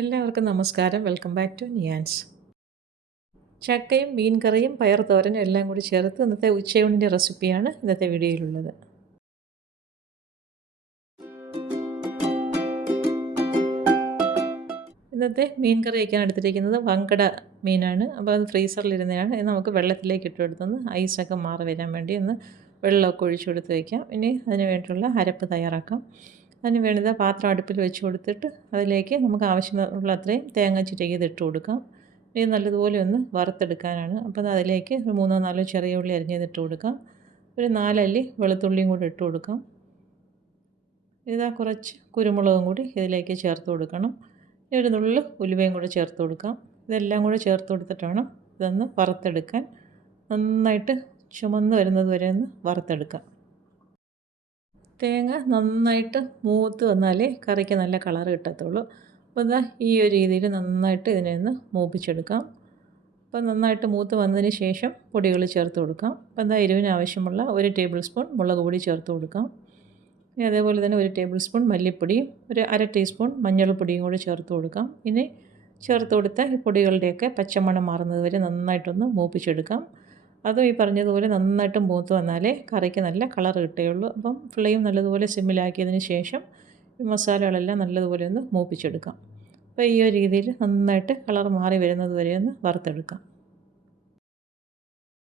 എല്ലാവർക്കും നമസ്കാരം. Welcome back to നിയാൻസ് ചക്കയും മീൻ കറിയും പയർ തോരനും എല്ലാം കൂടി ചേർത്ത് ഇന്നത്തെ ഉച്ചയൂണിന്റെ റെസിപ്പിയാണ് ഇന്നത്തെ വീഡിയോയിലുള്ളത്. ഇന്നത്തെ മീൻ കറി വയ്ക്കാൻ എടുത്തിരിക്കുന്നത് വങ്കട മീനാണ്. അപ്പോൾ അത് ഫ്രീസറിലിരുന്നതാണ്. ഇത് നമുക്ക് വെള്ളത്തിലേക്ക് ഇട്ട് കൊടുത്തൊന്ന് ഐസൊക്കെ മാറി വരാൻ വേണ്ടി ഒന്ന് വെള്ളമൊക്കെ ഒഴിച്ചു കൊടുത്ത് വയ്ക്കാം. ഇനി അതിന് വേണ്ടിയുള്ള അരപ്പ് തയ്യാറാക്കാം. അതിന് വേണ്ടത് പാത്രം അടുപ്പിൽ വെച്ച് കൊടുത്തിട്ട് അതിലേക്ക് നമുക്ക് ആവശ്യമുള്ള അത്രയും തേങ്ങ ചിരകിയത് ഇട്ട് കൊടുക്കാം. ഇത് നല്ലതുപോലെ ഒന്ന് വറുത്തെടുക്കാനാണ്. അപ്പോൾ അതിലേക്ക് ഒരു മൂന്നോ നാലോ ചെറിയ ഉള്ളി അരിഞ്ഞത് ഇട്ട് കൊടുക്കാം. ഒരു നാലല്ലി വെളുത്തുള്ളിയും കൂടി ഇട്ട് കൊടുക്കാം. ഇതാ കുറച്ച് കുരുമുളകും കൂടി ഇതിലേക്ക് ചേർത്ത് കൊടുക്കണം. ഒരു നുള്ളു ഉലുവയും കൂടി ചേർത്ത് കൊടുക്കാം. ഇതെല്ലാം കൂടെ ചേർത്ത് കൊടുത്തിട്ടാണ് ഇതൊന്ന് വറുത്തെടുക്കാൻ. നന്നായിട്ട് ചുമന്ന് വരുന്നത് വരെ ഒന്ന് വറുത്തെടുക്കാം. തേങ്ങ നന്നായിട്ട് മൂത്ത് വന്നാലേ കറിക്ക് നല്ല കളർ കിട്ടത്തുള്ളൂ. അപ്പോൾ ഇതാ ഈ ഒരു രീതിയിൽ നന്നായിട്ട് ഇതിനെ ഒന്ന് മൂപ്പിച്ചെടുക്കാം. അപ്പോൾ നന്നായിട്ട് മൂത്ത് വന്നതിന് ശേഷം പൊടികൾ ചേർത്ത് കൊടുക്കാം. അപ്പോൾ എന്താ എരിവിന് ആവശ്യമുള്ള ഒരു ടേബിൾ സ്പൂൺ മുളക് പൊടി ചേർത്ത് കൊടുക്കാം. ഇനി അതേപോലെ തന്നെ ഒരു ടേബിൾ സ്പൂൺ മല്ലിപ്പൊടിയും ഒരു അര ടീസ്പൂൺ മഞ്ഞൾപ്പൊടിയും കൂടി ചേർത്ത് കൊടുക്കാം. ഇനി ചേർത്ത് കൊടുത്ത ഈ പൊടികളുടെയൊക്കെ പച്ചമണം മാറുന്നത് വരെ നന്നായിട്ടൊന്ന് മൂപ്പിച്ചെടുക്കാം. അതും ഈ പറഞ്ഞതുപോലെ നന്നായിട്ട് മൂത്ത് വന്നാലേ കറിക്ക് നല്ല കളർ കിട്ടുകയുള്ളൂ. അപ്പം ഫ്ലെയിം നല്ലതുപോലെ സിമ്മിലാക്കിയതിന് ശേഷം മസാലകളെല്ലാം നല്ലതുപോലെ ഒന്ന് മൂപ്പിച്ചെടുക്കാം. അപ്പോൾ ഈ ഒരു രീതിയിൽ നന്നായിട്ട് കളർ മാറി വരുന്നത് വരെ ഒന്ന് വറുത്തെടുക്കാം.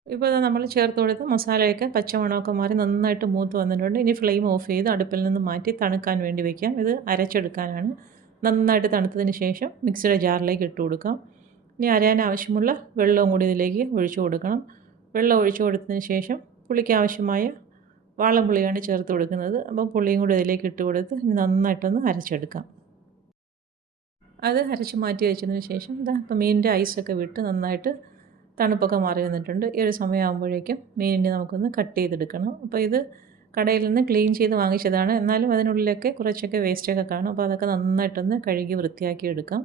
ഇപ്പോൾ നമ്മൾ ചേർത്ത് കൊടുത്ത് മസാലയൊക്കെ പച്ചമണമൊക്കെ മാറി നന്നായിട്ട് മൂത്ത് വന്നിട്ടുണ്ട്. ഇനി ഫ്ലെയിം ഓഫ് ചെയ്ത് അടുപ്പിൽ നിന്ന് മാറ്റി തണുക്കാൻ വേണ്ടി വയ്ക്കാം ഇത് അരച്ചെടുക്കാനാണ്. നന്നായിട്ട് തണുത്തതിന് ശേഷം മിക്സിയുടെ ജാറിലേക്ക് ഇട്ട് കൊടുക്കാം. ഇനി അരയാൻ ആവശ്യമുള്ള വെള്ളവും കൂടി ഇതിലേക്ക് ഒഴിച്ചു കൊടുക്കണം. വെള്ളം ഒഴിച്ചു കൊടുത്തതിന് ശേഷം പുളിക്ക് ആവശ്യമായ വാളം പുളിയാണ് ചേർത്ത് കൊടുക്കുന്നത്. അപ്പോൾ പുളിയും കൂടി അതിലേക്ക് ഇട്ട് കൊടുത്ത് ഇനി നന്നായിട്ടൊന്ന് അരച്ചെടുക്കാം. അത് അരച്ച് മാറ്റി വെച്ചതിന് ശേഷം ഇതാ ഇപ്പോൾ മീനിന്റെ ഐസൊക്കെ വിട്ട് നന്നായിട്ട് തണുപ്പൊക്കെ മാറി വന്നിട്ടുണ്ട്. ഈ ഒരു സമയമാകുമ്പോഴേക്കും മീനിനെ നമുക്കൊന്ന് കട്ട് ചെയ്തെടുക്കണം. അപ്പോൾ ഇത് കടയിൽ നിന്ന് ക്ലീൻ ചെയ്ത് വാങ്ങിച്ചതാണ്. എന്നാലും അതിനുള്ളിലൊക്കെ കുറച്ചൊക്കെ വേസ്റ്റൊക്കെ കാണും. അപ്പോൾ അതൊക്കെ നന്നായിട്ടൊന്ന് കഴുകി വൃത്തിയാക്കി എടുക്കാം.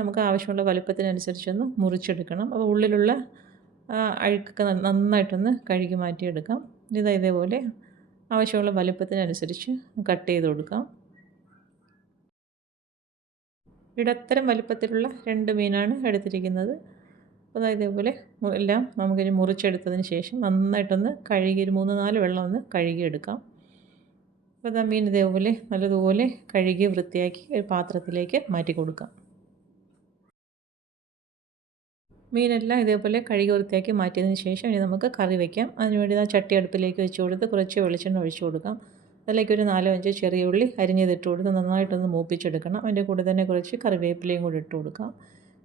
നമുക്ക് ആവശ്യമുള്ള വലുപ്പത്തിനനുസരിച്ചൊന്ന് മുറിച്ചെടുക്കണം. അപ്പോൾ ഉള്ളിലുള്ള അഴുക്കൊക്കെ നന്നായിട്ടൊന്ന് കഴുകി മാറ്റിയെടുക്കാം. ഇത് ഇതേപോലെ ആവശ്യമുള്ള വലുപ്പത്തിനനുസരിച്ച് കട്ട് ചെയ്ത് കൊടുക്കാം. ഇടത്തരം വലുപ്പത്തിലുള്ള രണ്ട് മീനാണ് എടുത്തിരിക്കുന്നത്. അപ്പോൾ ഇതേപോലെ എല്ലാം നമുക്കിനി മുറിച്ചെടുത്തതിന് ശേഷം നന്നായിട്ടൊന്ന് കഴുകി ഒരു മൂന്ന് നാല് വെള്ളം ഒന്ന് കഴുകിയെടുക്കാം. അപ്പോൾ ആ മീൻ ഇതേപോലെ നല്ലതുപോലെ കഴുകി വൃത്തിയാക്കി ഒരു പാത്രത്തിലേക്ക് മാറ്റി കൊടുക്കാം. മീനെല്ലാം ഇതേപോലെ കഴുകി വൃത്തിയാക്കി മാറ്റിയതിന് ശേഷം ഇനി നമുക്ക് കറി വയ്ക്കാം അതിനുവേണ്ടി ആ ചട്ടി അടുപ്പിലേക്ക് വെച്ച് കൊടുത്ത് കുറച്ച് വെളിച്ചെണ്ണ ഒഴിച്ചു കൊടുക്കാം. അതിലേക്ക് ഒരു നാലോ അഞ്ചോ ചെറിയ ഉള്ളി അരിഞ്ഞതിട്ട് കൊടുത്ത് നന്നായിട്ടൊന്ന് മൂപ്പിച്ചെടുക്കണം. അതിന്റെ കൂടെ തന്നെ കുറച്ച് കറിവേപ്പിലയും കൂടി ഇട്ട് കൊടുക്കാം.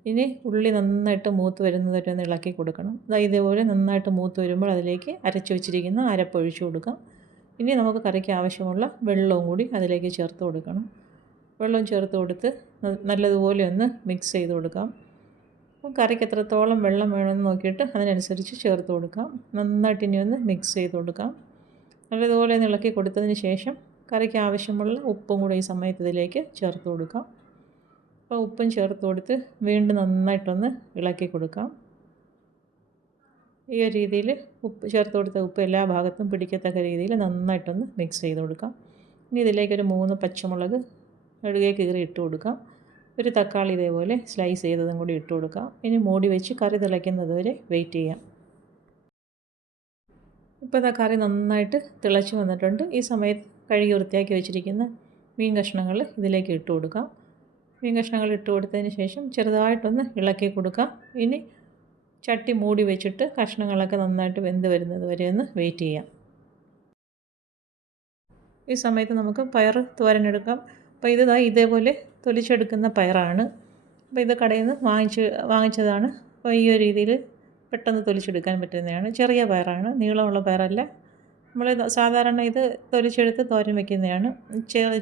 ഇനി ഉള്ളി നന്നായിട്ട് മൂത്ത് വരുന്നതായിട്ട് ഒന്ന് ഇളക്കി കൊടുക്കണം. അതായത് ഇതേപോലെ നന്നായിട്ട് മൂത്ത് വരുമ്പോൾ അതിലേക്ക് അരച്ച് വെച്ചിരിക്കുന്ന അരപ്പ് ഒഴിച്ചു കൊടുക്കാം. ഇനി നമുക്ക് കറിക്ക് ആവശ്യമുള്ള വെള്ളവും കൂടി അതിലേക്ക് ചേർത്ത് കൊടുക്കണം. വെള്ളം ചേർത്ത് കൊടുത്ത് നല്ലതുപോലെ ഒന്ന് മിക്സ് ചെയ്ത് കൊടുക്കാം. അപ്പം കറിക്ക് എത്രത്തോളം വെള്ളം വേണമെന്ന് നോക്കിയിട്ട് അതിനനുസരിച്ച് ചേർത്ത് കൊടുക്കാം. നന്നായിട്ട് ഇനി ഒന്ന് മിക്സ് ചെയ്ത് കൊടുക്കാം. നല്ലതുപോലെ ഒന്ന് ഇളക്കി കൊടുത്തതിന് ശേഷം കറിക്ക് ആവശ്യമുള്ള ഉപ്പും കൂടെ ഈ സമയത്ത് ഇതിലേക്ക് ചേർത്ത് കൊടുക്കാം. അപ്പോൾ ഉപ്പും ചേർത്ത് കൊടുത്ത് വീണ്ടും നന്നായിട്ടൊന്ന് ഇളക്കി കൊടുക്കാം. ഈ ഒരു രീതിയിൽ ഉപ്പ് ചേർത്ത് കൊടുത്ത ഉപ്പ് എല്ലാ ഭാഗത്തും പിടിക്കത്തക്ക രീതിയിൽ നന്നായിട്ടൊന്ന് മിക്സ് ചെയ്ത് കൊടുക്കാം. ഇനി ഇതിലേക്കൊരു മൂന്ന് പച്ചമുളക് നെടുകെ കീറി ഇട്ട് കൊടുക്കാം. ഒരു തക്കാളി ഇതേപോലെ സ്ലൈസ് ചെയ്തതും കൂടി ഇട്ട് കൊടുക്കാം. ഇനി മൂടി വെച്ച് കറി തിളയ്ക്കുന്നത് വരെ വെയിറ്റ് ചെയ്യാം. ഇപ്പോൾ ഇതാ കറി നന്നായിട്ട് തിളച്ച് വന്നിട്ടുണ്ട്. ഈ സമയത്ത് കഴുകി വൃത്തിയാക്കി വെച്ചിരിക്കുന്ന മീൻ കഷ്ണങ്ങൾ ഇതിലേക്ക് ഇട്ട് കൊടുക്കാം. മീൻ കഷ്ണങ്ങൾ ഇട്ട് കൊടുത്തതിന് ശേഷം ചെറുതായിട്ടൊന്ന് ഇളക്കി കൊടുക്കാം. ഇനി ചട്ടി മൂടി വെച്ചിട്ട് കഷ്ണങ്ങളൊക്കെ നന്നായിട്ട് വെന്ത് വരുന്നത് വരെ ഒന്ന് വെയിറ്റ് ചെയ്യാം. ഈ സമയത്ത് നമുക്ക് പയർ തോരനെടുക്കാം. അപ്പോൾ ഇത് ഇതേപോലെ തൊലിച്ചെടുക്കുന്ന പയറാണ്. അപ്പോൾ ഇത് കടയിൽ നിന്ന് വാങ്ങിച്ച് വാങ്ങിച്ചതാണ്. അപ്പോൾ ഈ ഒരു രീതിയിൽ പെട്ടെന്ന് തൊലിച്ചെടുക്കാൻ പറ്റുന്നതാണ്. ചെറിയ പയറാണ്. നീളമുള്ള പയറല്ല. നമ്മൾ സാധാരണ ഇത് തൊലിച്ചെടുത്ത് തോരൻ വയ്ക്കുന്നതാണ്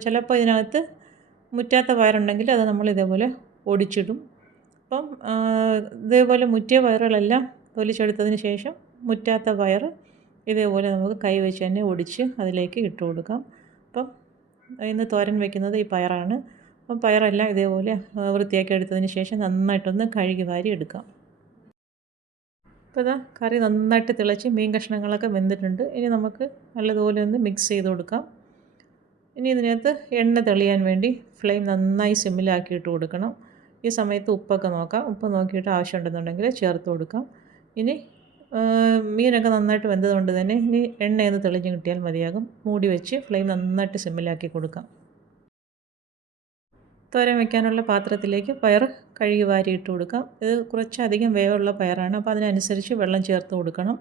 ചിലപ്പോൾ ഇതിനകത്ത് മുറ്റാത്ത പയറുണ്ടെങ്കിൽ അത് നമ്മൾ ഇതേപോലെ ഒടിച്ചിടും. അപ്പം ഇതേപോലെ മുറ്റിയ പയറുകളെല്ലാം തൊലിച്ചെടുത്തതിന് ശേഷം മുറ്റാത്ത പയർ ഇതേപോലെ നമുക്ക് കൈ വെച്ച് തന്നെ ഒടിച്ച് അതിലേക്ക് ഇട്ട് കൊടുക്കാം. അപ്പം ഇന്ന് തോരൻ വയ്ക്കുന്നത് ഈ പയറാണ്. അപ്പം പയറെല്ലാം ഇതേപോലെ വൃത്തിയാക്കി എടുത്തതിന് ശേഷം നന്നായിട്ടൊന്ന് കഴുകി വാരി എടുക്കാം. അപ്പോൾ ഇതാ കറി നന്നായിട്ട് തിളച്ച് മീൻ കഷ്ണങ്ങളൊക്കെ വെന്തിട്ടുണ്ട്. ഇനി നമുക്ക് നല്ലതുപോലെ ഒന്ന് മിക്സ് ചെയ്ത് കൊടുക്കാം. ഇനി ഇതിനകത്ത് എണ്ണ തെളിയാൻ വേണ്ടി ഫ്ലെയിം നന്നായി സിമ്മിലാക്കിയിട്ട് കൊടുക്കണം. ഈ സമയത്ത് ഉപ്പൊക്കെ നോക്കാം. ഉപ്പ് നോക്കിയിട്ട് ആവശ്യമുണ്ടെന്നുണ്ടെങ്കിൽ ചേർത്ത് കൊടുക്കാം. ഇനി മീനൊക്കെ നന്നായിട്ട് വെന്തതുകൊണ്ട് തന്നെ ഇനി എണ്ണയൊന്ന് തെളിഞ്ഞ് കിട്ടിയാൽ മതിയാകും. മൂടി വെച്ച് ഫ്ലെയിം നന്നായിട്ട് സിമ്മിലാക്കി കൊടുക്കാം. തോരൻ വെക്കാനുള്ള പാത്രത്തിലേക്ക് പയർ കഴുകി വാരി ഇട്ട് കൊടുക്കാം. ഇത് കുറച്ചധികം വേവുള്ള പയറാണ്. അപ്പോൾ അതിനനുസരിച്ച് വെള്ളം ചേർത്ത് കൊടുക്കണം.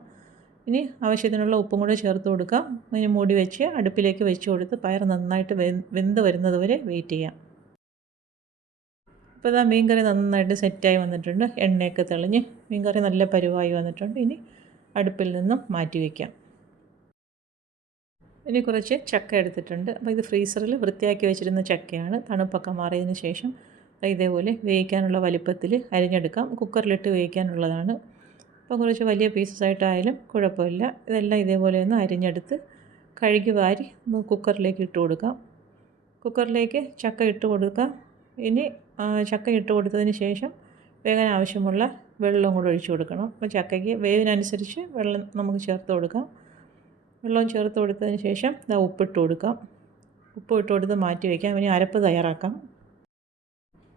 ഇനി ആവശ്യത്തിനുള്ള ഉപ്പും കൂടെ ചേർത്ത് കൊടുക്കാം. ഇനി മൂടി വെച്ച് അടുപ്പിലേക്ക് വെച്ച് കൊടുത്ത് പയർ നന്നായിട്ട് വെന്ത് വരുന്നത് വരെ വെയിറ്റ് ചെയ്യാം. ഇപ്പോൾ ഇതാ മീൻകറി നന്നായിട്ട് സെറ്റായി വന്നിട്ടുണ്ട്. എണ്ണയൊക്കെ തെളിഞ്ഞ് മീൻകറി നല്ല പരുവായി വന്നിട്ടുണ്ട്. ഇനി അടുപ്പിൽ നിന്നും മാറ്റി വയ്ക്കാം ഇനി കുറച്ച് ചക്ക എടുത്തിട്ടുണ്ട്. അപ്പോൾ ഇത് ഫ്രീസറിൽ വൃത്തിയാക്കി വെച്ചിരുന്ന ചക്കയാണ്. തണുപ്പൊക്കെ മാറിയതിന് ശേഷം ഇതേപോലെ വേവിക്കാനുള്ള വലിപ്പത്തിൽ അരിഞ്ഞെടുക്കാം. കുക്കറിലിട്ട് വേവിക്കാനുള്ളതാണ്. അപ്പോൾ കുറച്ച് വലിയ പീസസ് ആയിട്ടായാലും കുഴപ്പമില്ല. ഇതെല്ലാം ഇതേപോലെ ഒന്ന് അരിഞ്ഞെടുത്ത് കഴുകി വാരി കുക്കറിലേക്ക് ഇട്ട് കൊടുക്കാം. കുക്കറിലേക്ക് ചക്ക ഇട്ട് കൊടുക്കാം. ഇനി ചക്ക ഇട്ട് കൊടുത്തതിന് ശേഷം വേഗന ആവശ്യമുള്ള വെള്ളം കൂടെ ഒഴിച്ചു കൊടുക്കണം. അപ്പോൾ ചക്കയ്ക്ക് വേവിനനുസരിച്ച് വെള്ളം നമുക്ക് ചേർത്ത് കൊടുക്കാം. വെള്ളം ചേർത്ത് കൊടുത്തതിന് ശേഷം ഇതാ ഉപ്പിട്ട് കൊടുക്കാം. ഉപ്പ് ഇട്ട് കൊടുത്ത് മാറ്റി വയ്ക്കാം ഇനി അരപ്പ് തയ്യാറാക്കാം.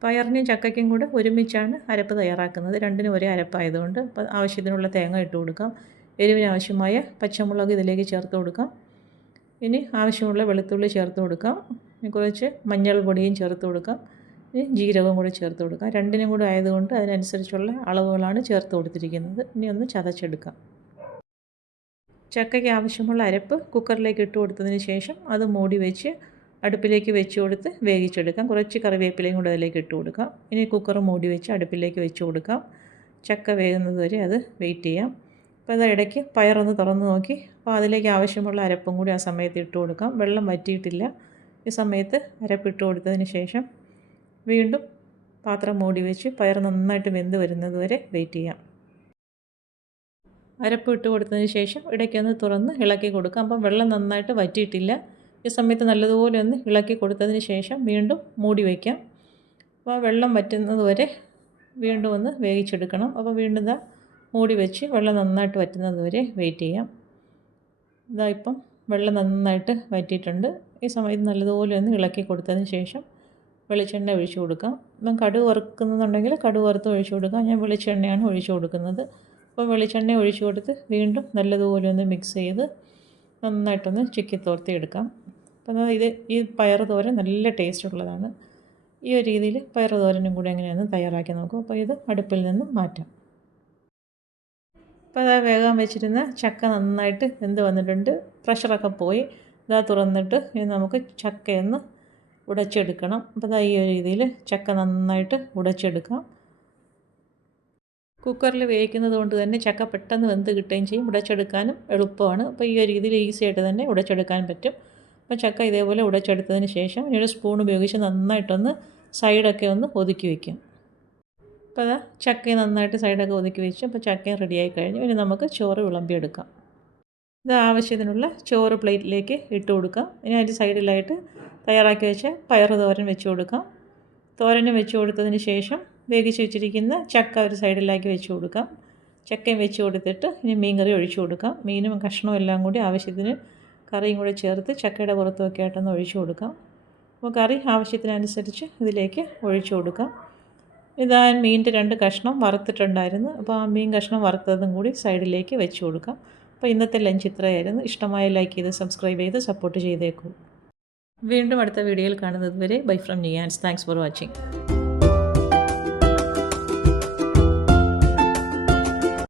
പയറിനും ചക്കയ്ക്കും കൂടെ ഒരുമിച്ചാണ് അരപ്പ് തയ്യാറാക്കുന്നത്. രണ്ടിനും ഒരേ അരപ്പായതുകൊണ്ട് ആവശ്യത്തിനുള്ള തേങ്ങ ഇട്ട് കൊടുക്കാം. എരിവിന് ആവശ്യമായ പച്ചമുളക് ഇതിലേക്ക് ചേർത്ത് കൊടുക്കാം. ഇനി ആവശ്യമുള്ള വെളുത്തുള്ളി ചേർത്ത് കൊടുക്കാം. കുറച്ച് മഞ്ഞൾ പൊടിയും ചേർത്ത് കൊടുക്കാം. ഇനി ജീരകവും കൂടി ചേർത്ത് കൊടുക്കാം. രണ്ടിനും കൂടെ ആയതുകൊണ്ട് അതിനനുസരിച്ചുള്ള അളവുകളാണ് ചേർത്ത് കൊടുത്തിരിക്കുന്നത്. ഇനി ഒന്ന് ചതച്ചെടുക്കാം. ചക്കയ്ക്ക് ആവശ്യമുള്ള അരപ്പ് കുക്കറിലേക്ക് ഇട്ട് കൊടുത്തതിന് ശേഷം അത് മൂടി വെച്ച് അടുപ്പിലേക്ക് വെച്ച് കൊടുത്ത് വേവിച്ചെടുക്കാം. കുറച്ച് കറിവേപ്പിലയും കൂടെ അതിലേക്ക് ഇട്ട് കൊടുക്കാം. ഇനി കുക്കർ മൂടി വെച്ച് അടുപ്പിലേക്ക് വെച്ച് കൊടുക്കാം. ചക്ക വേകുന്നത് വരെ അത് വെയിറ്റ് ചെയ്യാം. അപ്പോൾ അത് ഇടയ്ക്ക് പയറൊന്ന് തുറന്ന് നോക്കി. അപ്പോൾ അതിലേക്ക് ആവശ്യമുള്ള അരപ്പും കൂടി ആ സമയത്ത് ഇട്ട് കൊടുക്കാം. വെള്ളം വറ്റിയിട്ടില്ല. ഈ സമയത്ത് അരപ്പിട്ട് കൊടുത്തതിന് ശേഷം വീണ്ടും പാത്രം മൂടി വെച്ച് പയർ നന്നായിട്ട് വെന്ത് വരുന്നത് വരെ വെയിറ്റ് ചെയ്യാം. അരപ്പ് ഇട്ട് കൊടുത്തതിന് ശേഷം ഇടയ്ക്കൊന്ന് തുറന്ന് ഇളക്കി കൊടുക്കുക. അപ്പം വെള്ളം നന്നായിട്ട് വറ്റിയിട്ടില്ല. ഈ സമയത്ത് നല്ലതുപോലെ ഒന്ന് ഇളക്കി കൊടുത്തതിന് ശേഷം വീണ്ടും മൂടി വയ്ക്കാം. അപ്പോൾ വെള്ളം വറ്റുന്നത് വരെ വീണ്ടും ഒന്ന് വേവിച്ചെടുക്കണം. അപ്പോൾ വീണ്ടും ഇതാ മൂടി വെച്ച് വെള്ളം നന്നായിട്ട് വറ്റുന്നത് വരെ വെയിറ്റ് ചെയ്യാം. ഇതാ ഇപ്പം വെള്ളം നന്നായിട്ട് വറ്റിയിട്ടുണ്ട്. ഈ സമയത്ത് നല്ലതുപോലെ ഒന്ന് ഇളക്കി കൊടുത്തതിന് ശേഷം വെളിച്ചെണ്ണ ഒഴിച്ചു കൊടുക്കാം. ഇപ്പം കടുക് വറുക്കുന്നുണ്ടെങ്കിൽ കടുക് വറുത്ത് ഒഴിച്ചു കൊടുക്കാം. ഞാൻ വെളിച്ചെണ്ണയാണ് ഒഴിച്ചു കൊടുക്കുന്നത്. അപ്പോൾ വെളിച്ചെണ്ണ ഒഴിച്ചു കൊടുത്ത് വീണ്ടും നല്ലതുപോലെ ഒന്ന് മിക്സ് ചെയ്ത് നന്നായിട്ടൊന്ന് ചിക്കി തോർത്തി എടുക്കാം. അപ്പം ഇത് ഈ പയർ തോരൻ നല്ല ടേസ്റ്റ് ഉള്ളതാണ്. ഈ ഒരു രീതിയിൽ പയർ തോരനും കൂടെ എങ്ങനെയൊന്ന് തയ്യാറാക്കി നോക്കും. അപ്പോൾ ഇത് അടുപ്പിൽ നിന്നും മാറ്റാം. അപ്പോൾ അതാ വേഗം വെച്ചിരുന്ന ചക്ക നന്നായിട്ട് എന്ത് വന്നിട്ടുണ്ട്. പ്രഷറൊക്കെ പോയി. ഇതാ തുറന്നിട്ട് ഇനി നമുക്ക് ചക്കയൊന്ന് ഉടച്ചെടുക്കണം. അപ്പോൾ ഈ ഒരു രീതിയിൽ ചക്ക നന്നായിട്ട് ഉടച്ചെടുക്കാം. കുക്കറിൽ വേവിക്കുന്നത് കൊണ്ട് തന്നെ ചക്ക പെട്ടെന്ന് വെന്ത് കിട്ടുകയും ചെയ്യും. ഉടച്ചെടുക്കാനും എളുപ്പമാണ്. അപ്പോൾ ഈ ഒരു രീതിയിൽ ഈസി ആയിട്ട് തന്നെ ഉടച്ചെടുക്കാൻ പറ്റും. അപ്പോൾ ചക്ക ഇതേപോലെ ഉടച്ചെടുത്തതിന് ശേഷം ഇനി ഒരു സ്പൂൺ ഉപയോഗിച്ച് നന്നായിട്ടൊന്ന് സൈഡൊക്കെ ഒന്ന് ഒതുക്കി വയ്ക്കും. അപ്പോൾ അതാ ചക്കയും നന്നായിട്ട് സൈഡൊക്കെ ഒതുക്കി വെച്ചു. അപ്പോൾ ചക്കയും റെഡിയായി കഴിഞ്ഞു. ഇനി നമുക്ക് ചോറ് വിളമ്പിയെടുക്കാം. ഇത് ആവശ്യത്തിനുള്ള ചോറ് പ്ലേറ്റിലേക്ക് ഇട്ട് കൊടുക്കാം. ഇനി അതിന്റെ സൈഡിലായിട്ട് തയ്യാറാക്കി വെച്ച പയർ തോരൻ വെച്ച് കൊടുക്കാം. തോരനും വെച്ച് കൊടുത്തതിന് ശേഷം വേവിച്ച് വെച്ചിരിക്കുന്ന ചക്ക ഒരു സൈഡിലാക്കി വെച്ച് കൊടുക്കാം. ചക്കയും വെച്ച് കൊടുത്തിട്ട് ഇനി മീൻ കറി ഒഴിച്ചു കൊടുക്കാം. മീനും കഷ്ണവും എല്ലാം കൂടി ആവശ്യത്തിന് കറിയും കൂടെ ചേർത്ത് ചക്കയുടെ പുറത്തുമൊക്കെ ആയിട്ടൊന്ന് ഒഴിച്ചു കൊടുക്കാം. അപ്പോൾ കറി ആവശ്യത്തിനനുസരിച്ച് ഇതിലേക്ക് ഒഴിച്ചു കൊടുക്കാം. ഇതാ മീനിന്റെ രണ്ട് കഷ്ണം വറുത്തിട്ടുണ്ടായിരുന്നു. അപ്പോൾ ആ മീൻ കഷ്ണം വറുത്തതും കൂടി സൈഡിലേക്ക് വെച്ച് കൊടുക്കാം. അപ്പോൾ ഇന്നത്തെ ലഞ്ച് ഇത്രയായിരുന്നു. ഇഷ്ടമായ ലൈക്ക് ചെയ്ത് സബ്സ്ക്രൈബ് ചെയ്ത് സപ്പോർട്ട് ചെയ്തേക്കൂ. വീണ്ടും അടുത്ത വീഡിയോയിൽ കാണുന്നത് വരെ ബൈ ഫ്രം നിയാൻസ് താങ്ക്സ് ഫോർ വാച്ചിങ്.